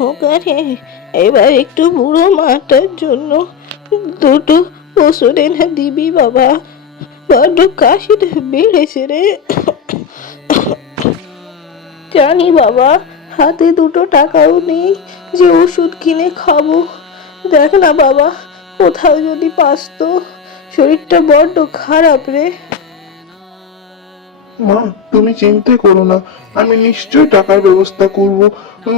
খোকারে এবার একটু বুড়ো মাটার জন্য দুটো ওষুধ এনে দিবি বাবা। বড্ড কাশিটা বেড়েছে রে। জানি বাবা, হাতে দুটো টাকাও নেই, যে ওষুধ কিনে খাব। দেখ না বাবা, কোথাও যদি পাস তো শরীরটা বড্ড খারাপ রে। মা, তুমি চিন্তা করো না। আমি নিশ্চয়ই টাকার ব্যবস্থা করব।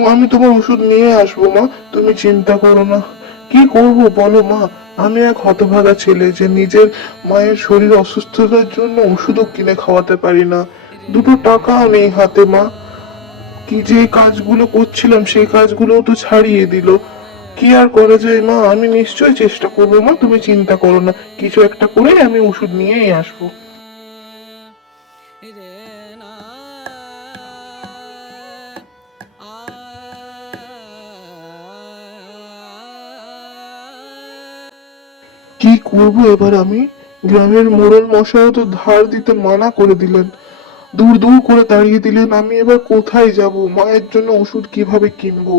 আমি তোমার ওষুধ নিয়ে আসব, মা। তুমি চিন্তা করো না। কি করব বলো, মা? আমি এক হতভাগা ছেলে যে নিজের মায়ের শরীর অসুস্থতার জন্য ওষুধও কিনে খাওয়াতে পারি না। দুটো টাকাও নেই হাতে, মা। কি যে কাজগুলো করছিলাম, সেই কাজগুলোও তো ছাড়িয়ে দিল। কি আর করা যায়, মা? আমি নিশ্চয়ই চেষ্টা করব, মা। তুমি চিন্তা করো না। কিছু একটা করে আমি ওষুধ নিয়েই আসব। করব এবার আমি। গ্রামের মোড়ল মশাইও তো ধার দিতে মানা করে দিলেন। দূর দূর করে দাঁড়িয়ে দিলেন, আমি এবার কোথায় যাব? মায়ের জন্য ওষুধ কীভাবে কিনবো?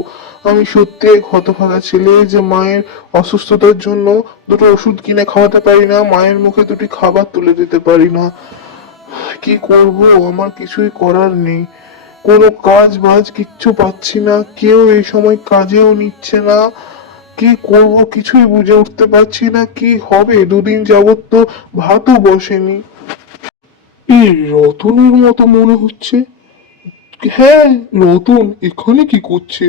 আমি সত্যি এক হতভাগা ছেলে যে মায়ের অসুস্থতার জন্য দুটো ওষুধ কিনে খাওয়াতে পারি না, মায়ের মুখে দুটি খাবার তুলে দিতে পারি না। কি করব? আমার কিছুই করার নেই। কোনো কাজ বাজ কিচ্ছু পাচ্ছি না, কেউ এই সময় কাজেও নিচ্ছে না। কি করব কিছুই বুঝে উঠতে পারছি না কি হবে? দুদিন যাবত তো ভাতও বসেনি। এই রতনের মতো মনে হচ্ছে। হ্যাঁ রতন এখানে কি করছে?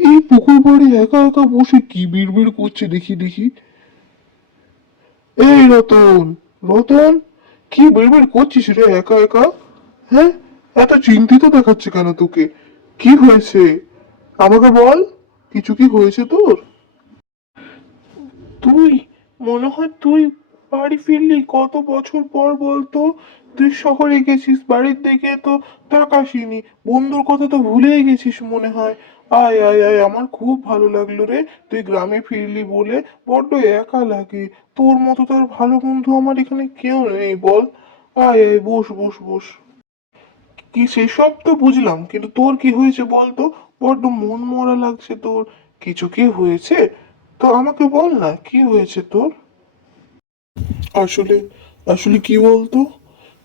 এই পুকুর বাড়ি একা একা বসে কি বিড়বিড় করছে দেখি দেখি। এই রতন রতন কি বিড়বিড় করছিস রে একা একা? হ্যাঁ এত চিন্তিত দেখাচ্ছে কেন তোকে? কি হয়েছে? আমাকে বল। কিছু কি হয়েছে তোর? তুই, মনে হয় তুই বাড়ি ফিরলি কত বছর পর বলতো? তুই শহরে গেছিস, বাড়ির দিকে তো তাকাসিনি। বন্ধুর কথা তো ভুলেই গেছিস মনে হয়। আয় আয় আয়, আমার খুব ভালো লাগল রে। তুই গ্রামে ফিরলি বলে বড্ড একা লাগে। তোর মতো তোর ভালো বন্ধু আমার এখানে কেউ নেই, বল। আয় আয়, বস বস বস। কি সেসব তো বুঝলাম, কিন্তু তোর কি হয়েছে বল তো বড্ড মন মরা লাগছে তোর। কিছু কি হয়েছে? তো আমাকে বল না, কি হয়েছে তোর? আসলে আসলে কি বলতো?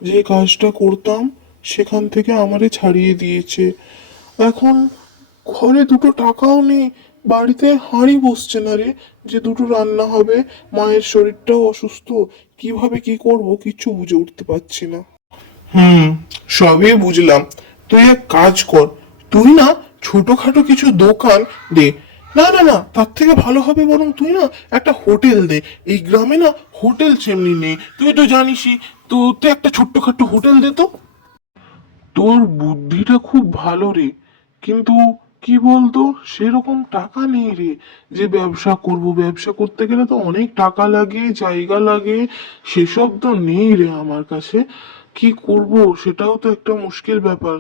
যে কাজটা করতাম, সেখান থেকে আমারে ছাড়িয়ে দিয়েছে। এখন ঘরে দুটো টাকাও নেই, বাড়িতে হাঁড়ি বসছে না রে। যে দুটো রান্না হবে, মায়ের শরীরটাও অসুস্থ, কীভাবে কি করব কিচ্ছু বুঝে উঠতে পারছি না। হুম, সবই বুঝলাম। তুই এক কাজ কর, তুই না ছোটখাটো কিছু দোকান দে। না না না, তার থেকে ভালো হবে বরং তুই না একটা হোটেল দে। এই গ্রামে না হোটেল সেমনি নেই। তুই তো জানিসই, তো তুই একটা ছোট্টখাটো হোটেল দে তো। তোর বুদ্ধিটা খুব ভালো রে। কিন্তু কি বলতো, সেরকম টাকা নেই রে। যে ব্যবসা করব, ব্যবসা করতে গেলে তো অনেক টাকা লাগে, জায়গা লাগে, সেসব তো নেই রে আমার কাছে। কি করব, সেটাও তো একটা মুশকিল ব্যাপার।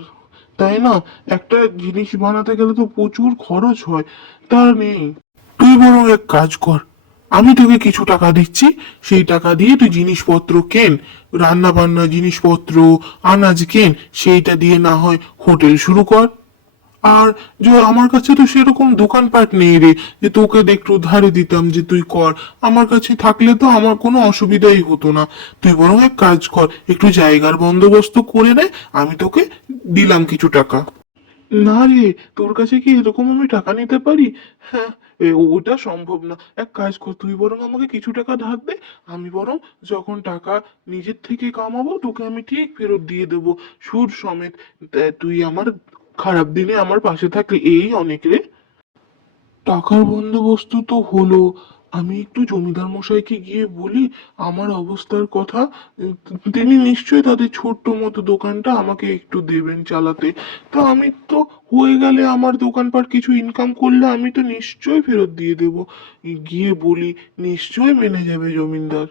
তাই না? একটা জিনিস বানাতে গেলে তো প্রচুর খরচ হয়। তা নেই। তুই বরং এক কাজ কর। আমি তোকে কিছু টাকা দিচ্ছি। সেই টাকা দিয়ে তুই জিনিসপত্র কেন রান্না বান্না জিনিসপত্র, আনাজ কেন, সেইটা দিয়ে না হয় হোটেল শুরু কর। আর যে আমার কাছে তো সেরকম দোকানপাট নেই রে, যে তোকে একটু ধারে দিতাম যে তুই কর। আমার কাছে থাকলে তো আমার কোনো অসুবিধাই হতো না। তুই বরং এক কাজ কর, একটু জায়গার বন্দোবস্ত করে নে, আমি তোকে দিলাম কিছু টাকা। না রে, তোর কাছে কি এরকম আমি টাকা নিতে পারি? হ্যাঁ ওটা সম্ভব না। এক কাজ কর, তুই বরং আমাকে কিছু টাকা ধার দে, আমি বরং যখন টাকা নিজের থেকে কামাবো, তোকে আমি ঠিক ফেরত দিয়ে দেবো। সুদ সমেত তুই আমার খারাপ দিনে আমার পাশে থাকলে এই অনেক। টাকার বন্দোবস্ত তো হলো। আমি একটু জমিদার মশাইকে গিয়ে বলি, আমার অবস্থার কথা, তিনি নিশ্চয়ই তাদের ছোট্ট মতো দোকানটা আমাকে একটু দেবেন চালাতে। তো আমি তো হয়ে গেলে আমার দোকানপাট কিছু ইনকাম করলে আমি তো নিশ্চয়ই ফেরত দিয়ে দেব। গিয়ে বলি, নিশ্চয়ই মেনে যাবে জমিদার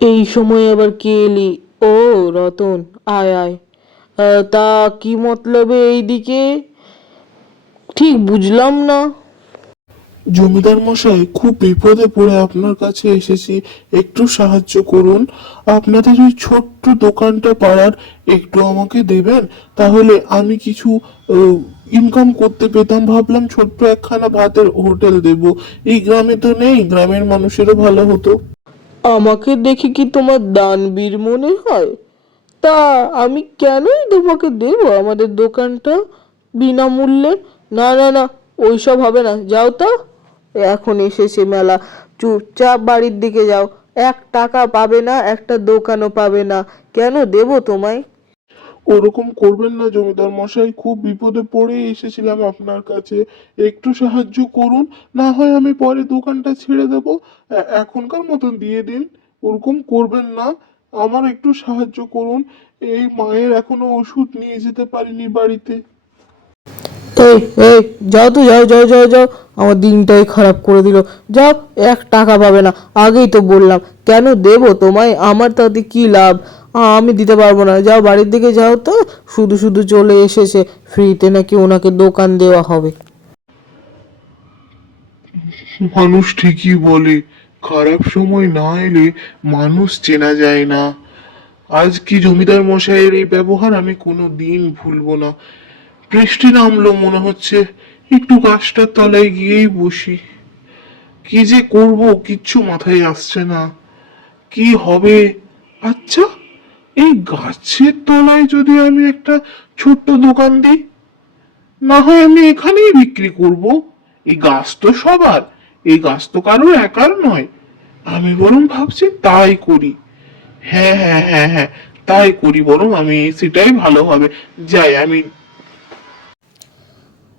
এই সময় আবার কে এলি? ও, রতন, আয় আয়। তা কি মতলবে এইদিকে? ঠিক বুঝলাম না। জমিদার মশাই খুব বিপদে পড়ে আপনার কাছে এসেছি। একটু সাহায্য করুন। আপনাদের ওই ছোট্ট দোকানটা পাড়ার একটু আমাকে দেবেন? তাহলে আমি কিছু ইনকাম করতে পেতাম। ভাবলাম ছোট্ট একখানা ভাতের হোটেল দেব। এই গ্রামে তো নেই গ্রামের মানুষেরও ভালো হতো। আমাকে দেখে কি তোমার দানবীর মনে হয়? তা আমি কেনই তোমাকে দেব আমাদের দোকানটা বিনামূল্যে? না না না, ওইসব হবে না। যাও তো। এখন এসেছে মেলা। চুপচাপ বাড়ির দিকে যাও। এক টাকা পাবে না, একটা দোকানও পাবে না। কেন দেব তোমায়? ওরকম করবেন না জমিদার মশাই, খুব বিপদে পড়ে এসেছিলাম আপনার কাছে। একটু সাহায্য করুন, না হয় আমি পরে দোকানটা ছেড়ে দেব। এখনকার মতন দিয়ে দিন। ওরকম করবেন না। আমার একটু সাহায্য করুন। এই মায়ের এখনও ওষুধ নিয়ে যেতে পারিনি বাড়িতে। এই এই যাও তো যাও যাও যাও যাও। আমার দিনটাই খারাপ করে দিল। যাও এক টাকা পাবে না। আগেই তো বললাম কেন দেব তোমায়? আমার তাতে কি লাভ? আমি দিতে পারব না। যাও বাড়ির দিকে যাও তো। শুধু শুধু চলে এসেছে। ফ্রিতে নাকি ওনাকে দোকান দেওয়া হবে। মানুষ ঠিকই বলে খারাপ সময় না এলে মানুষ চেনা যায় না। আজ কি জমিদার মশাইয়ের এই ব্যবহার আমি কোনো দিন ভুলবো না। বৃষ্টি নামলো মনে হচ্ছে, একটু গাছটার তলায় গিয়েই বসি। কি যে করব, কিচ্ছু মাথায় আসছে না। কি হবে? আচ্ছা এই গাছের তলায় যদি আমি একটা ছোট্ট দোকান দিই, না হয় আমি এখানেই বিক্রি করব। এই গাছ তো সবার, এই গাছ তো কারোর একার নয়। আমি বরং ভাবছি তাই করি। হ্যাঁ হ্যাঁ হ্যাঁ হ্যাঁ তাই করি বরং আমি সেটাই ভালো হবে। যাই, আমি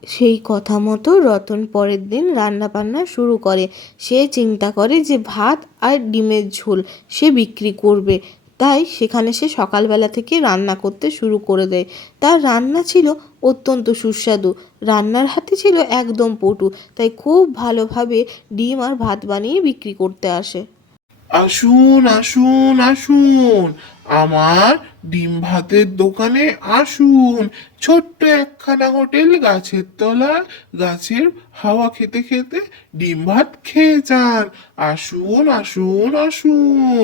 সেই কথা মতো রতন পরের দিন রান্না বান্না শুরু করে। সে চিন্তা করে যে ভাত আর ডিমের ঝোল সে বিক্রি করবে। তাই সেখানে সে সকালবেলা থেকে রান্না করতে শুরু করে দেয়। তার রান্না ছিল অত্যন্ত সুস্বাদু। রান্নার হাতে ছিল একদম পটু, তাই খুব ভালোভাবে ডিম আর ভাত বানিয়ে বিক্রি করতে আসে। আসুন আসুন আসুন, আমার ডিম ভাতের দোকানে আসুন। ছোট্ট একখানা হোটেল গাছের তলা গাছের হাওয়া খেতে খেতে ডিম ভাত খেয়ে যান। আসুন আসুন আসুন।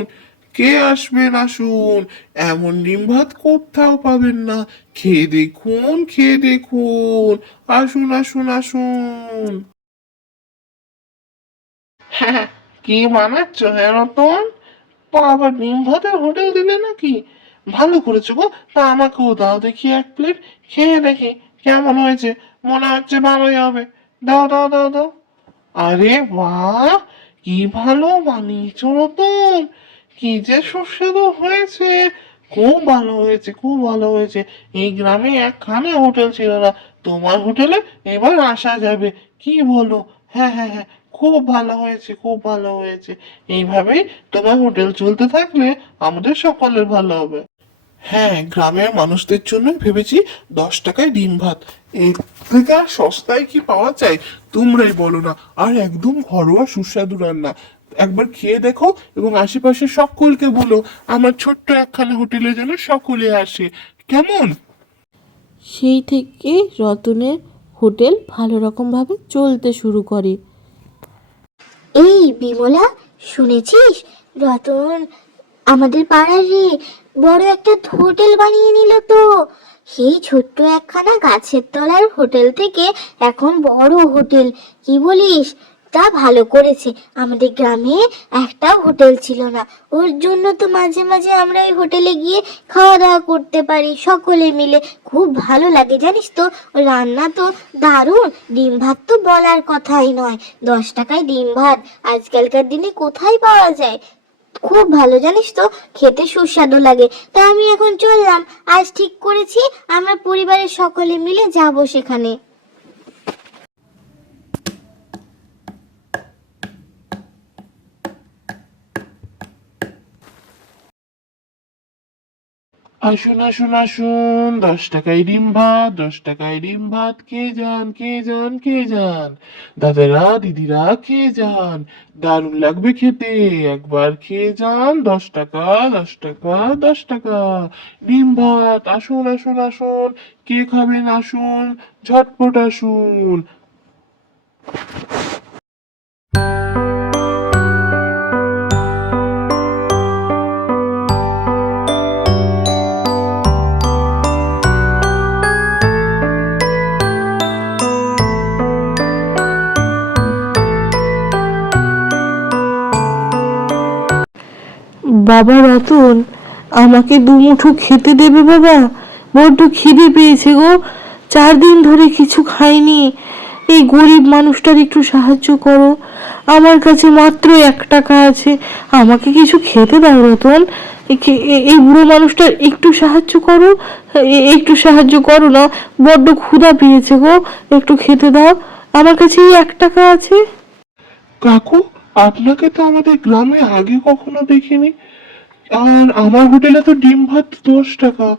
কে আসবেন আসুন এমন ডিম ভাত কোথাও পাবেন না। খেয়ে দেখুন খেয়ে দেখুন। আসুন আসুন আসুন। হ্যাঁ কি বানাচ্ছ হ্যাঁ রতন? বাবা, ডিম ভাতের হোটেল দিলে নাকি? ভালো করেছ গো। তা আমাকেও দাও দেখি এক প্লেট। খেয়ে দেখি কেমন হয়েছে। মনে হচ্ছে ভালোই হবে। দাও দাও দাও দাও। আরে বাহ! কি ভালো বানিয়েছো রতন। কি যে সুস্বাদু হয়েছে, খুব ভালো হয়েছে, খুব ভালো হয়েছে। এই গ্রামে একখানে হোটেল ছিল না, তোমার হোটেলে এবার আসা যাবে। কি বলো? হ্যাঁ হ্যাঁ হ্যাঁ খুব ভালো হয়েছে, খুব ভালো হয়েছে। এইভাবেই তোমার হোটেল চলতে থাকলে আমাদের সকলের ভালো হবে। হ্যাঁ গ্রামের মানুষদের জন্য ভেবেছি দশ টাকায় ডিম ভাত। এর থেকে আর সস্তায় কি পাওয়া যায়? তোমরাই বলো না। আর একদম ঘরোয়া সুস্বাদু রান্না। একবার খেয়ে দেখো এবং আশেপাশে সকলকে বলো আমার ছোট্ট একখানা হোটেলে যেন সকলে আসে। কেমন? সেই থেকে রতনের হোটেল ভালো রকমভাবে চলতে শুরু করে। এই বিমলা শুনেছিস? রতন আমাদের পাড়ার রে বড় একটা হোটেল বানিয়ে নিল তো। সেই ছোট্ট একখানা গাছের তলার হোটেল থেকে এখন বড় হোটেল। কি বলিস? তা ভালো করেছে। আমাদের গ্রামে একটা হোটেল ছিল না। ওর জন্য তো মাঝে মাঝে আমরা ওই হোটেলে গিয়ে খাওয়া দাওয়া করতে পারি, সকলে মিলে। খুব ভালো লাগে, জানিস তো? রান্না তো দারুণ, ডিম ভাত তো বলার কথাই নয়। দশ টাকায় ডিম ভাত, আজকালকার দিনে কোথায় পাওয়া যায়? খুব ভালো, জানিস তো? খেতে সুস্বাদু লাগে। তা আমি এখন চললাম। আজ ঠিক করেছি, আমরা পরিবারের সকলে মিলে যাব সেখানে। আসুন আসুন আসুন, দশ টাকায় ডিম ভাত, দশ টাকায় ডিম ভাত, কে যান কে যান কে যান দাদারা, দিদিরা, কে যান দারুণ লাগবে খেতে, একবার খেয়ে যান দশ টাকা দশ টাকা দশ টাকা। ডিম ভাত, আসুন আসুন আসুন, কে খাবেন, আসুন, ঝটপট আসুন। বাবা রতন, আমাকে দুমুঠো খেতে দেবে বাবা? বড্ড খিদে পেয়েছে গো। চার দিন ধরে কিছু খাইনি। এই গরিব মানুষটার একটু সাহায্য করো। আমার কাছে মাত্র এক টাকা আছে। আমাকে কিছু খেতে দাও রতন। এই বুড়ো মানুষটার একটু সাহায্য করো। একটু সাহায্য করো না। বড্ড ক্ষুধা পেয়েছে গো। একটু খেতে দাও। আমার কাছে এই এক টাকা আছে। কাকু, আপনাকে তো আমাদের গ্রামে আগে কখনো দেখিনি। আর আমার হোটেলে তো ডিম ভাত দশ টাকা।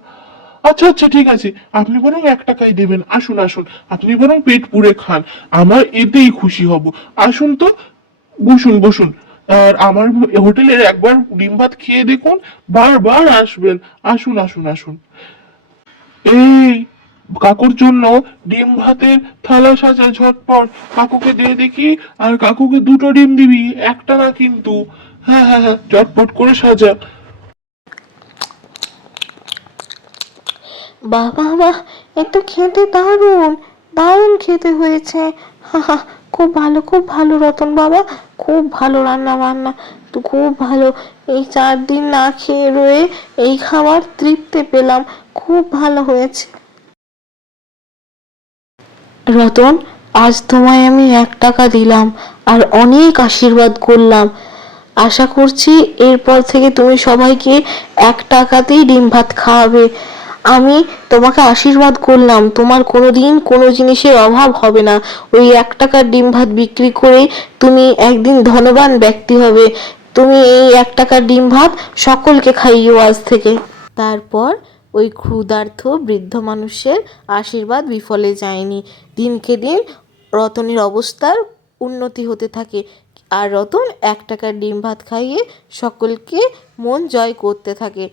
আচ্ছা আচ্ছা ঠিক আছে। আপনি বরং এক টাকাই দেবেন। আসুন আসুন। আপনি বরং পেট পুড়ে খান। আমার এতেই খুশি হব। আসুন তো, বসুন বসুন। আর আমার হোটেলের একবার ডিম ভাত খেয়ে দেখুন। বারবার আসবেন। আসুন আসুন আসুন। এই, কাকুর জন্য ডিম ভাতের থালা সাজা ঝটপট। কাকুকে দিয়ে দেখি। আর কাকুকে দুটো ডিম দিবি। একটা না কিন্তু। হ্যাঁ হ্যাঁ হ্যাঁ ঝটপট করে সাজা। বাবা, বাহ, একটু খেতে দারুণ দারুণ খেতে হয়েছে। হা খুব ভালো খুব ভালো রতন বাবা, খুব ভালো রান্না বান্না, খুব ভালো। এই চার দিন না খেয়ে রয়ে এই খাবার তৃপ্তি পেলাম, খুব ভালো হয়েছে। রতন, আজ তোমায় আমি এক টাকা দিলাম আর অনেক আশীর্বাদ করলাম। আশা করছি এরপর থেকে তুমি সবাইকে এক টাকাতেই ডিম ভাত খাওয়াবে। আমি তোমাকে আশীর্বাদ করলাম। তোমার কোনো দিন কোনো জিনিসের অভাব হবে না। ওই এক টাকার ডিম ভাত বিক্রি করে তুমি একদিন ধনবান ব্যক্তি হবে। তুমি এই এক টাকার ডিম ভাত সকলকে খাইও আজ থেকে। তারপর ওই ক্ষুধার্থ বৃদ্ধ মানুষের আশীর্বাদ বিফলে যায়নি। দিনকে দিন রতনের অবস্থার উন্নতি হতে থাকে। আর রতন এক টাকার ডিম ভাত খাইয়ে সকলকে মন জয় করতে থাকে।